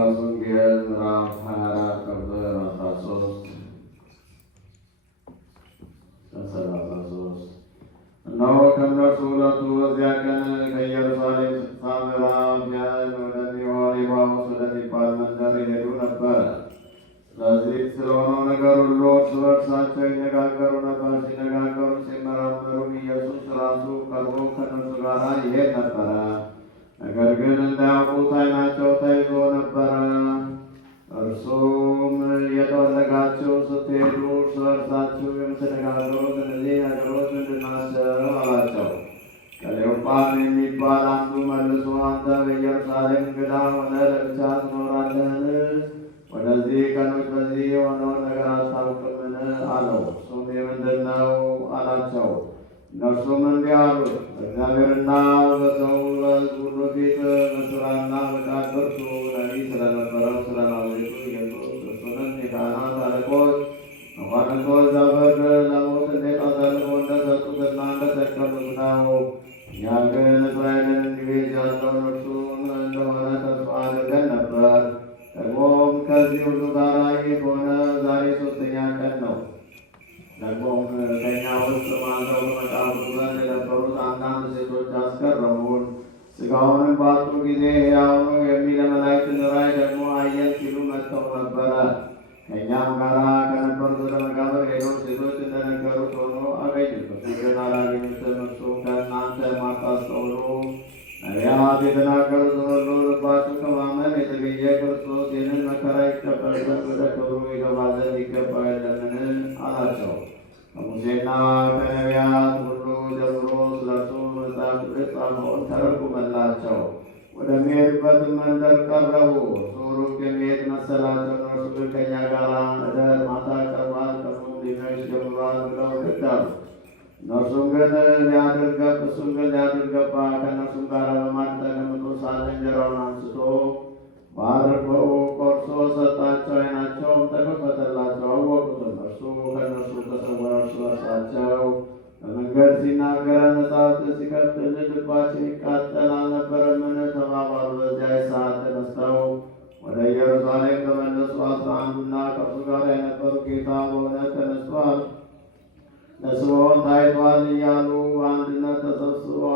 የሉቃስ ወንጌል ምዕራፍ 24 ቁጥር 13 33 እነሆ ከእነርሱ ሁለቱ በዚያ ቀን ከኢየሩሳሌም 60 ምዕራፍ ያህል ወደሚሆን ኤማሁስ ወደሚባል መንደር ይሄዱ ነበረ። ስለዚህ ስለሆነው ነገር ሁሉ እርስ በርሳቸው ይነጋገሩ ነበር። ሲነጋገሩ ሲመራመሩም ኢየሱስ ራሱ ቀርቦ ከእነርሱ ጋር ይሄድ ነበረ። ነገር ግን እንዳያውቁት ዓይናቸው ተይዞ ነበረ። እርሱም እየጠወለጋችሁ ስትሄዱ እርስ በርሳችሁ የምትነጋገሩት እነዚህ ነገሮች ምንድን ናቸው? አላቸው። ቀሌዮጳም የሚባል አንዱ መልሶ አንተ በኢየሩሳሌም እንግዳ ሆነህ ለብቻ ትኖራለህን? ወደዚህ ቀኖች በዚህ የሆነውን ነገር አታውቅምን? አለው። እርሱም የምንድን ነው አላቸው። እነርሱም እንዲህ አሉት፣ በእግዚአብሔርና በሰው በሕዝብ ሁሉ ፊት በሥራና በቃል ብርቱ ነቢይ ስለነበረው ስለ ናዝሬቱ ኢየሱስ እርሱንም የካህናት አለቆች መኳንንቶች በፍርድ ለሞት እንዴት አሳልፈው እንደሰጡትና እንደሰቀሉት ነው። እኛ ግን እስራኤልን እንዲቤዥ ያለውን እርሱን እንደሆነ ተስፋ አድርገን ነበር። ደግሞም ከዚህ ሁሉ ጋር ይህ ከሆነ ዛሬ ሦስተኛ ቀን ነው። ደግሞም ከእኛ ውስጥ ማልተው በመቃብሩ ዘንድ የነበሩት አንዳንድ ሴቶች አስገረሙን። ሥጋውንም ባጡ ጊዜ ሕያው ነው የሚል የመላእክትን ራእይ ደግሞ አየን ሲሉ መጥተው ነበረ። ከእኛም ጋር ከነበሩት ወደ መቃብር ሄደው ሴቶች እንደነገሩት ሆኖ አገኙት። እርሱ ግን አላገኙትም። እርሱም ከእናንተ ማታስተውሉ ነቢያት የተናገሩትን ሁሉ ልባችሁ ከማመን የተገኘ ክርስቶስ ይህንን መከራ ይቀበል ዘንድ ወደ ክብሩ ይገባ ዘንድ ይገባ የለምን? አላቸው። ከሙሴና ከነቢያት ሁሉ ጀምሮ ስለ እርሱ መጽሐፍ የተጻፈውን ተረጉመላቸው። ወደሚሄድበትም መንደር ቀረቡ። እርሱ ሩቅ የሚሄድ መሰላቸው። እነርሱ ግን ከእኛ ጋር እደር፣ ማታ ቀርቧል፣ ቀኑም ሊመሽ ጀምሯል ብለው ግድ አሉ። እሱም ግን ሊያድር ገባ። ከእነርሱም ጋር በማዕድ ተቀምጦ ሳለ እንጀራውን አንስቶ ባርኮ ቆርሶ ሰጣቸው። ዓይናቸውም ተከፈተላቸው፣ አወቁትም። እርሱ ከእነርሱ ተሰወረ። እርስ በርሳቸው በመንገድ ሲናገረን መጻሕፍት ሲከፍትልን ልባችን ይቃጠል አልነበረምን? ተባባሉ። በዚያ ሰዓት ተነስተው ወደ ኢየሩሳሌም ተመለሱ። 11ዱና ከእርሱ ጋር የነበሩ ጌታ በእውነት ተነስቷል፣ ለስምዖን ታይቷል እያሉ በአንድነት ተሰብስበው